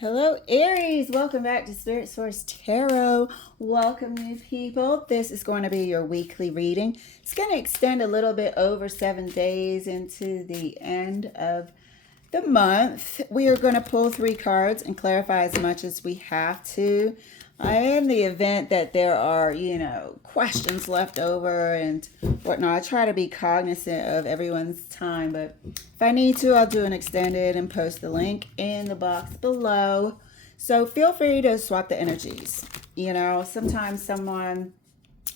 Hello, Aries. Welcome back to Spirit Source Tarot. Welcome, new people. This is going to be your weekly reading. It's going to extend a little bit over 7 days into the end of the month. We are going to pull 3 cards and clarify as much as we have to. In the event that there are, questions left over and whatnot, I try to be cognizant of everyone's time, but if I need to, I'll do an extended and post the link in the box below. So feel free to swap the energies. Sometimes someone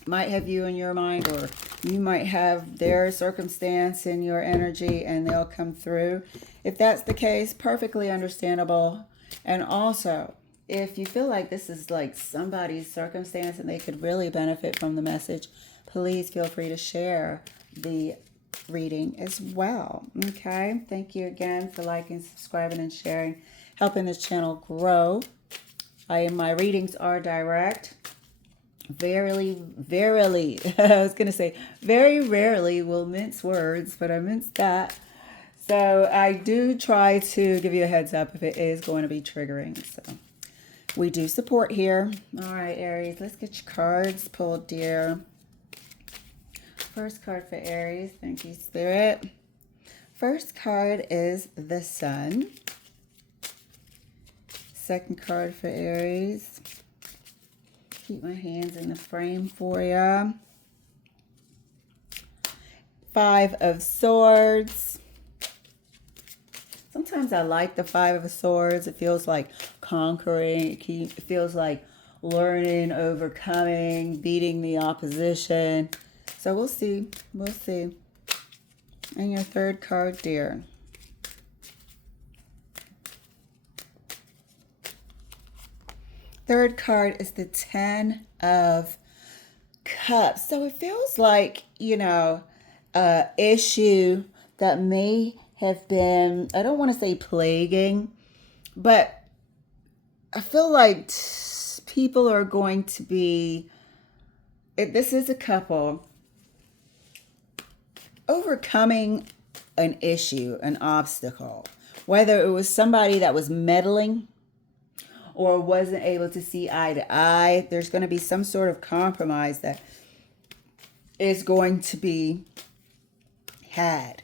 might have you in your mind, or you might have their circumstance in your energy and they'll come through. If that's the case, perfectly understandable. And also, if you feel like this is like somebody's circumstance and they could really benefit from the message, please feel free to share the reading as well. Okay, thank you again for liking, subscribing, and sharing, helping this channel grow. My readings are direct. Verily, I was going to say very rarely will mince words, but I minced that. So I do try to give you a heads up if it is going to be triggering. So we do support here. All right, Aries, let's get your cards pulled, dear. First card for Aries. Thank you, Spirit. First card is the Sun. Second card for Aries. Keep my hands in the frame for you. 5 of Swords. Sometimes I like the 5 of Swords. It feels like conquering. It feels like learning, overcoming, beating the opposition. So we'll see. We'll see. And your third card, dear. Third card is the 10 of Cups. So it feels like, a issue that may have been, I don't want to say plaguing, but I feel like people are going to be, this is a couple, overcoming an issue, an obstacle, whether it was somebody that was meddling or wasn't able to see eye to eye. There's going to be some sort of compromise that is going to be had.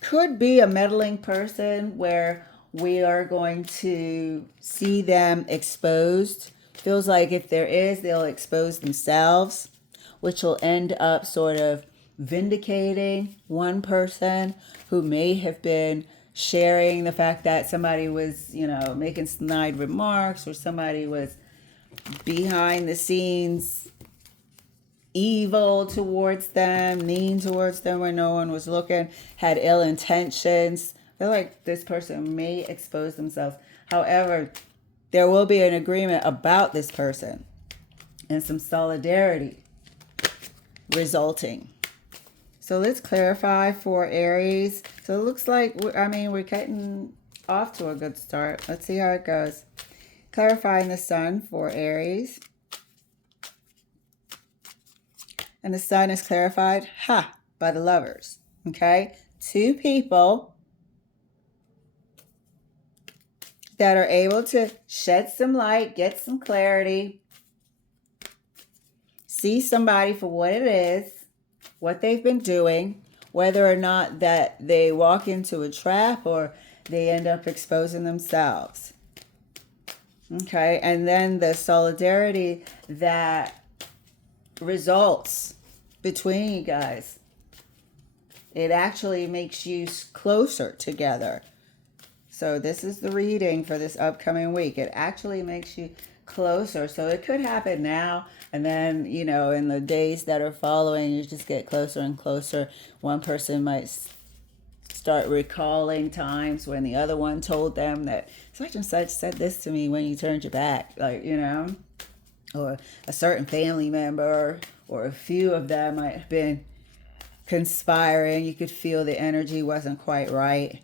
Could be a meddling person where we are going to see them exposed. Feels like if there is, they'll expose themselves, which will end up sort of vindicating one person who may have been sharing the fact that somebody was, making snide remarks, or somebody was behind the scenes evil towards them, mean towards them when no one was looking, had ill intentions. I feel like this person may expose themselves. However, there will be an agreement about this person and some solidarity resulting. So let's clarify for Aries. So it looks like, we're getting off to a good start. Let's see how it goes. Clarifying the Sun for Aries. And the Sun is clarified, by the Lovers. Okay? 2 people that are able to shed some light, get some clarity, see somebody for what it is, what they've been doing, whether or not that they walk into a trap or they end up exposing themselves. Okay? And then the solidarity that results between you guys. It actually makes you closer together. So this is the reading for this upcoming week. It actually makes you closer. So it could happen now, and then, in the days that are following, you just get closer and closer. One person might start recalling times when the other one told them that such and such said this to me when you turned your back, or a certain family member, or a few of them might have been conspiring. You could feel the energy wasn't quite right.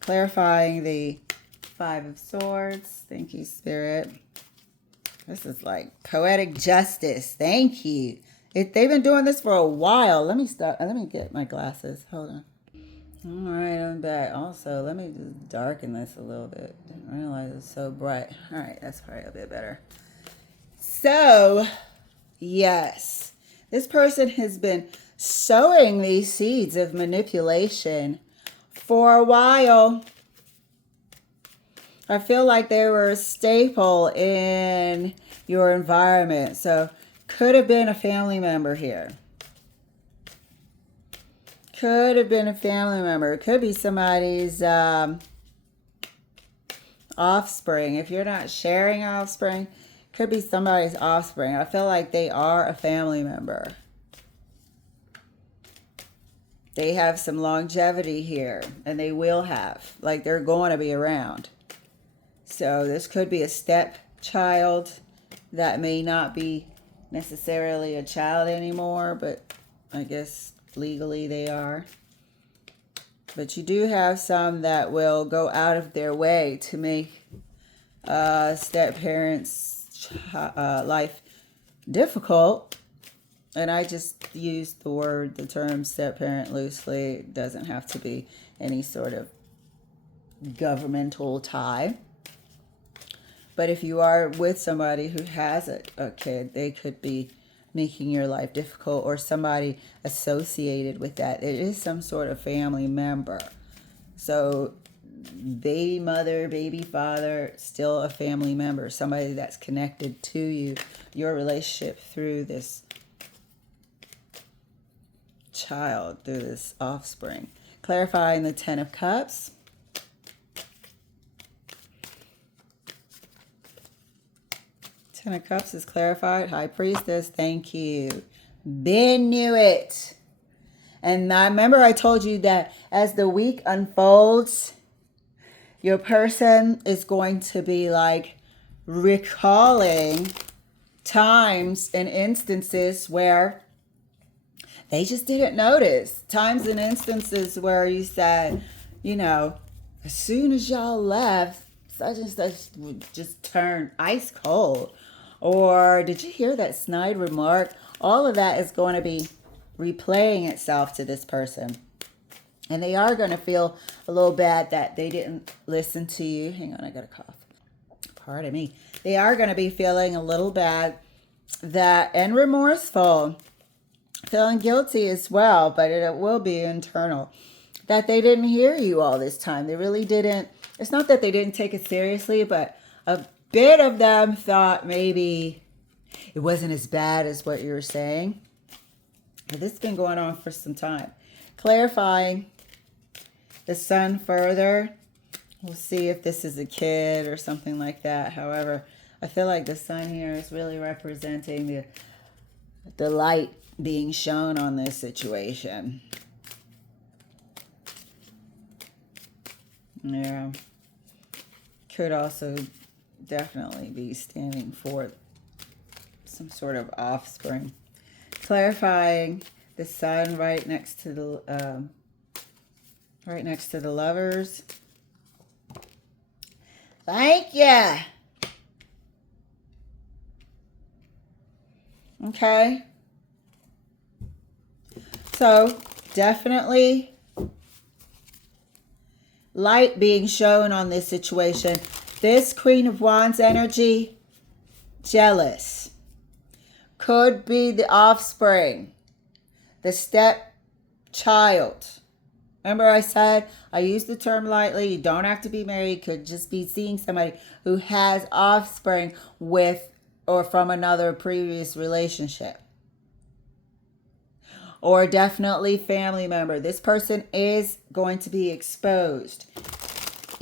Clarifying the 5 of Swords. Thank you, Spirit. This is like poetic justice. Thank you. They've been doing this for a while. Let me get my glasses. Hold on. All right, I'm back. Also, let me just darken this a little bit. Didn't realize it's so bright. All right, that's probably a bit better. So, yes, this person has been sowing these seeds of manipulation for a while. I feel like they were a staple in your environment. So, could have been a family member here. Could have been a family member. It could be somebody's offspring. If you're not sharing offspring, could be somebody's offspring. I feel like they are a family member. They have some longevity here, and they will have. Like, they're going to be around. So this could be a stepchild that may not be necessarily a child anymore, but I guess legally they are. But you do have some that will go out of their way to make step-parents' life difficult. And I just use the term step-parent loosely. It doesn't have to be any sort of governmental tie. But if you are with somebody who has a kid, they could be making your life difficult, or somebody associated with that. It is some sort of family member. So baby mother, baby father, still a family member, somebody that's connected to you, your relationship through this child, through this offspring. Clarifying the 10 of Cups. Ten of Cups is clarified. High Priestess, thank you. Ben knew it. And I remember I told you that as the week unfolds, your person is going to be like recalling times and instances where they just didn't notice. Times and instances where you said, you know, as soon as y'all left, such and such would just turn ice cold. Or did you hear that snide remark? All of that is going to be replaying itself to this person. And they are going to feel a little bad that they didn't listen to you. Hang on, I got a cough. Pardon me. They are going to be feeling a little bad and remorseful. Feeling guilty as well, but it will be internal. That they didn't hear you all this time. They really didn't. It's not that they didn't take it seriously, but a bit of them thought maybe it wasn't as bad as what you were saying. But this has been going on for some time. Clarifying the sun further. We'll see if this is a kid or something like that. However, I feel like the sun here is really representing the light being shown on this situation. Yeah. Could also definitely be standing for some sort of offspring. Clarifying the sun right next to the lovers. Thank you. Okay. So definitely light being shown on this situation. This Queen of Wands energy, jealous. Could be the offspring, the stepchild. Remember I said, I use the term lightly. You don't have to be married. Could just be seeing somebody who has offspring with or from another previous relationship. Or definitely family member. This person is going to be exposed.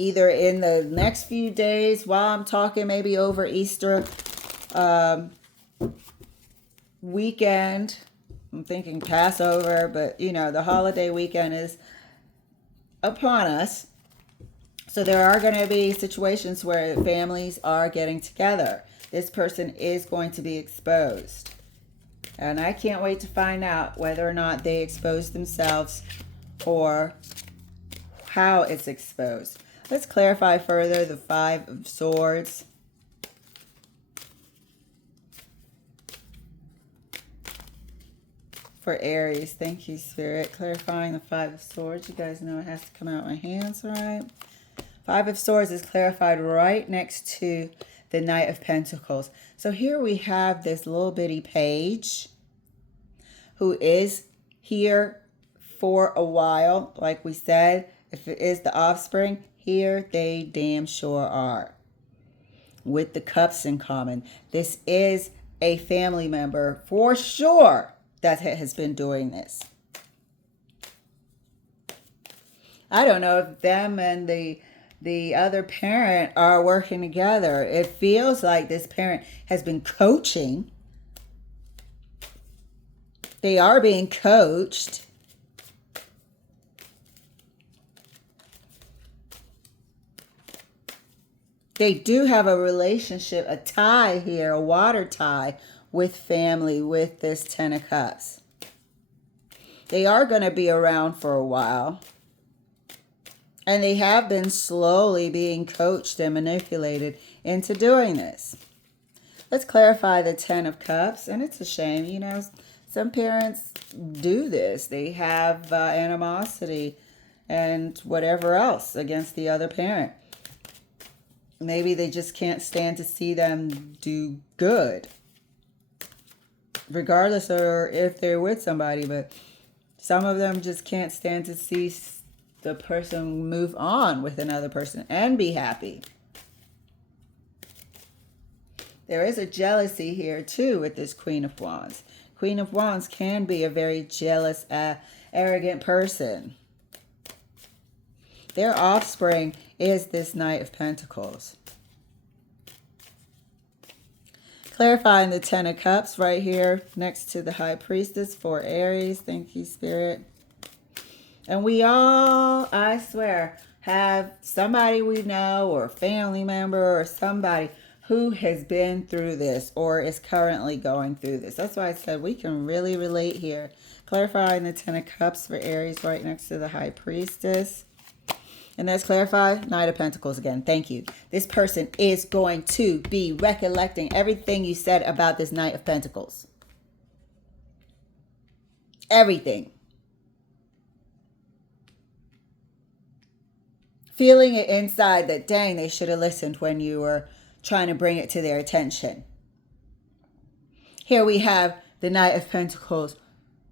Either in the next few days while I'm talking, maybe over Easter weekend. I'm thinking Passover, but you know, the holiday weekend is upon us. So there are going to be situations where families are getting together. This person is going to be exposed. And I can't wait to find out whether or not they expose themselves or how it's exposed. Let's clarify further the 5 of Swords. for Aries. Thank you, Spirit. Clarifying the Five of Swords. You guys know it has to come out my hands, right? Five of Swords is clarified right next to the Knight of Pentacles. So here we have this little bitty page who is here for a while. Like we said, if it is the offspring, here they damn sure are. With the cups in common. This is a family member for sure that has been doing this. I don't know if them and the other parent are working together. It feels like this parent has been coaching. They are being coached. They do have a relationship, a tie here, a water tie with family, with this Ten of Cups. They are going to be around for a while. And they have been slowly being coached and manipulated into doing this. Let's clarify the Ten of Cups. And it's a shame, you know, some parents do this. They have animosity and whatever else against the other parent. Maybe they just can't stand to see them do good. Regardless of if they're with somebody. But some of them just can't stand to see the person move on with another person and be happy. There is a jealousy here too with this Queen of Wands. Queen of Wands can be a very jealous, arrogant person. Their offspring is this Knight of Pentacles. Clarifying the Ten of Cups right here next to the High Priestess for Aries. Thank you, Spirit. And we all, I swear, have somebody we know or a family member or somebody who has been through this or is currently going through this. That's why I said we can really relate here. Clarifying the Ten of Cups for Aries right next to the High Priestess. And that's clarified, Knight of Pentacles again. Thank you. This person is going to be recollecting everything you said about this Knight of Pentacles. Everything. Feeling it inside that, dang, they should have listened when you were trying to bring it to their attention. Here we have the Knight of Pentacles.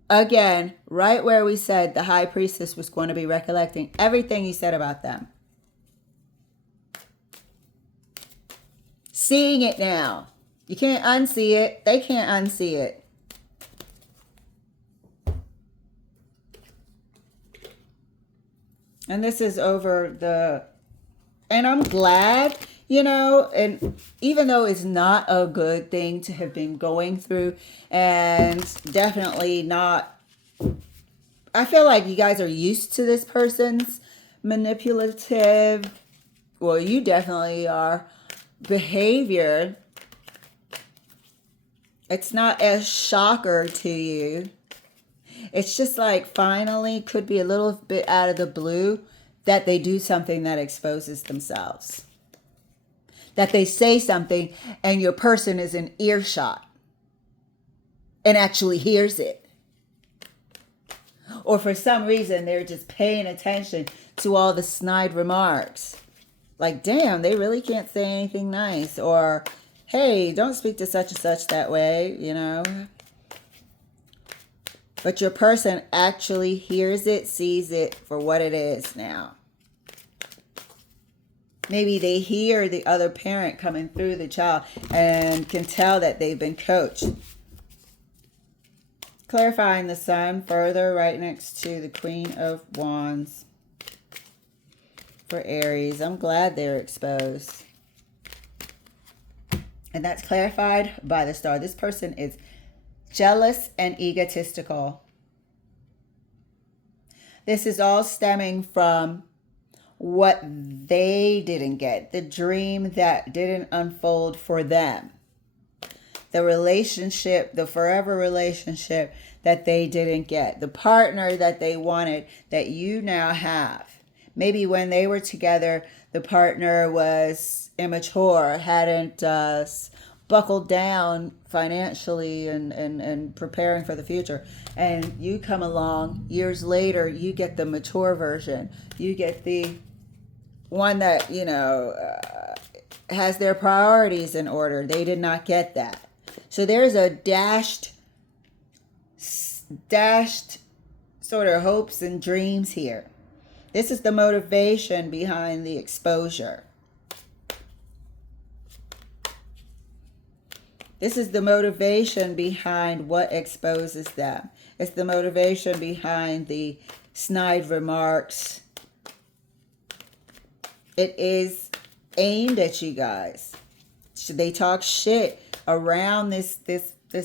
Again, right where we said the High Priestess was going to be recollecting everything you said about them. Seeing it now. You can't unsee it. They can't unsee it. And this is over the... And I'm glad, you know, and even though it's not a good thing to have been going through, and definitely not, I feel like you guys are used to this person's manipulative, well, you definitely are, behavior. It's not as shocker to you. It's just like finally could be a little bit out of the blue that they do something that exposes themselves. That they say something and your person is in earshot and actually hears it. Or for some reason, they're just paying attention to all the snide remarks. Like, damn, they really can't say anything nice. Or, hey, don't speak to such and such that way, you know. But your person actually hears it, sees it for what it is now. Maybe they hear the other parent coming through the child and can tell that they've been coached. Clarifying the Sun further right next to the Queen of Wands for Aries. I'm glad they're exposed. And that's clarified by the Star. This person is jealous and egotistical. This is all stemming from what they didn't get, the dream that didn't unfold for them, the relationship, the forever relationship that they didn't get, the partner that they wanted that you now have. Maybe when they were together, the partner was immature, hadn't buckled down financially and preparing for the future. And you come along years later, you get the mature version. You get the one that, has their priorities in order. They did not get that. So there's a dashed sort of hopes and dreams here. This is the motivation behind the exposure. This is the motivation behind what exposes them. It's the motivation behind the snide remarks. It is aimed at you guys. They talk shit around this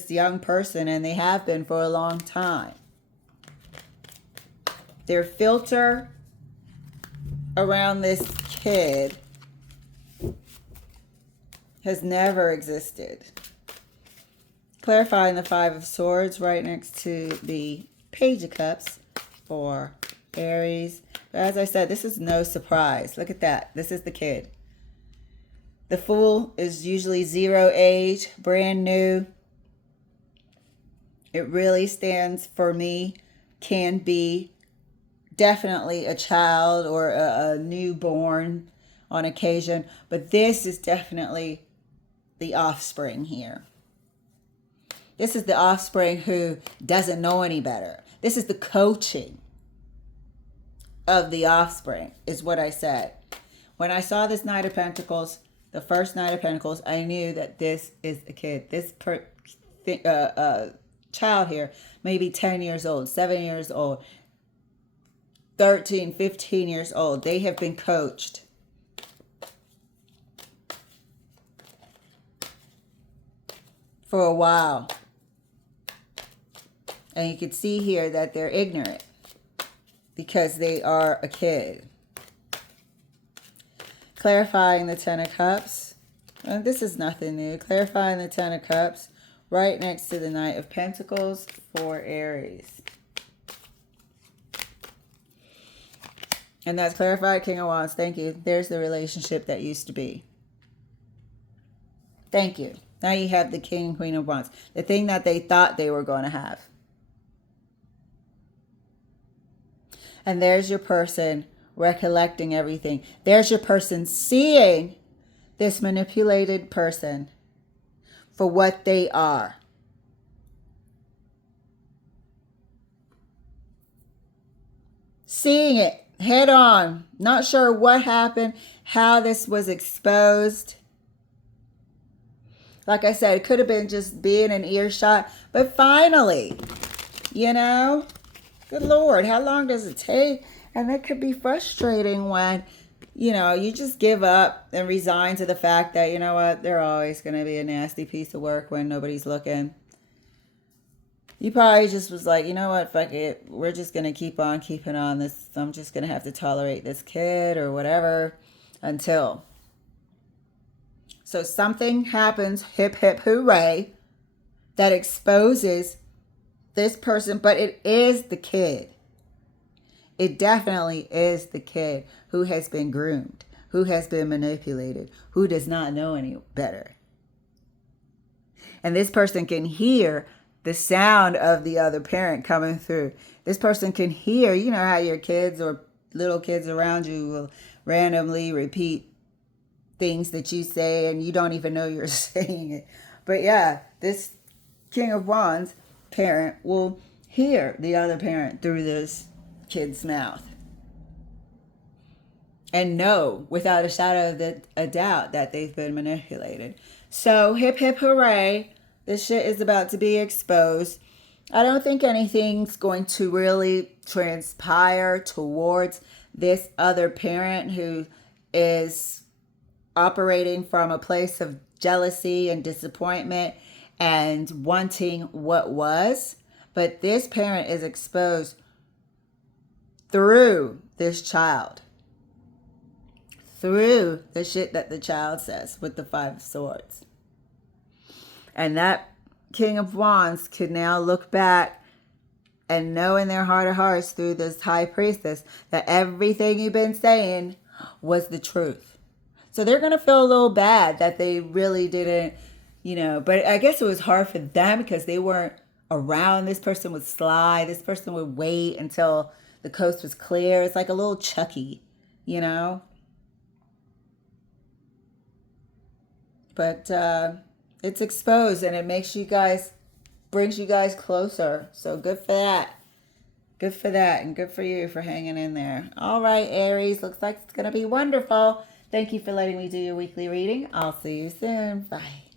young person, and they have been for a long time. Their filter around this kid has never existed. Clarifying the Five of Swords right next to the Page of Cups for Aries. But as I said, this is no surprise. Look at that. This is the kid. The Fool is usually 0 age, brand new. It really stands for me, can be definitely a child or a newborn on occasion. But this is definitely the offspring here. This is the offspring who doesn't know any better. This is the coaching of the offspring, is what I said. When I saw this Knight of Pentacles, the first Knight of Pentacles, I knew that this is a kid. This child here, maybe 10 years old, 7 years old, 13, 15 years old. They have been coached. For a while. And you can see here that they're ignorant because they are a kid. Clarifying the Ten of Cups. And this is nothing new. Clarifying the Ten of Cups right next to the Knight of Pentacles for Aries. And that's clarified King of Wands. Thank you. There's the relationship that used to be. Thank you. Now you have the King and Queen of Wands. The thing that they thought they were going to have. And there's your person recollecting everything. There's your person seeing this manipulated person for what they are. Seeing it head on. Not sure what happened, how this was exposed. Like I said, it could have been just being an earshot. But finally, good Lord, how long does it take? And that could be frustrating when, you just give up and resign to the fact that, they're always going to be a nasty piece of work when nobody's looking. You probably just was like, fuck it. We're just going to keep on keeping on this. I'm just going to have to tolerate this kid or whatever until. So something happens, hip, hip, hooray, that exposes this person, but it is the kid. It definitely is the kid who has been groomed, who has been manipulated, who does not know any better. And this person can hear the sound of the other parent coming through. This person can hear, how your kids or little kids around you will randomly repeat things that you say and you don't even know you're saying it. But yeah, this King of Wands parent will hear the other parent through this kid's mouth and know without a shadow of a doubt that they've been manipulated. So hip hip hooray, this shit is about to be exposed. I don't think anything's going to really transpire towards this other parent who is operating from a place of jealousy and disappointment and wanting what was. But this parent is exposed through this child. Through the shit that the child says with the Five of Swords. And that King of Wands could now look back and know in their heart of hearts through this High Priestess that everything you've been saying was the truth. So they're going to feel a little bad that they really didn't you know, but I guess it was hard for them because they weren't around. This person would slide. This person would wait until the coast was clear. It's like a little Chucky, you know. But it's exposed and it makes you guys, brings you guys closer. So good for that. Good for that. And good for you for hanging in there. All right, Aries. Looks like it's going to be wonderful. Thank you for letting me do your weekly reading. I'll see you soon. Bye.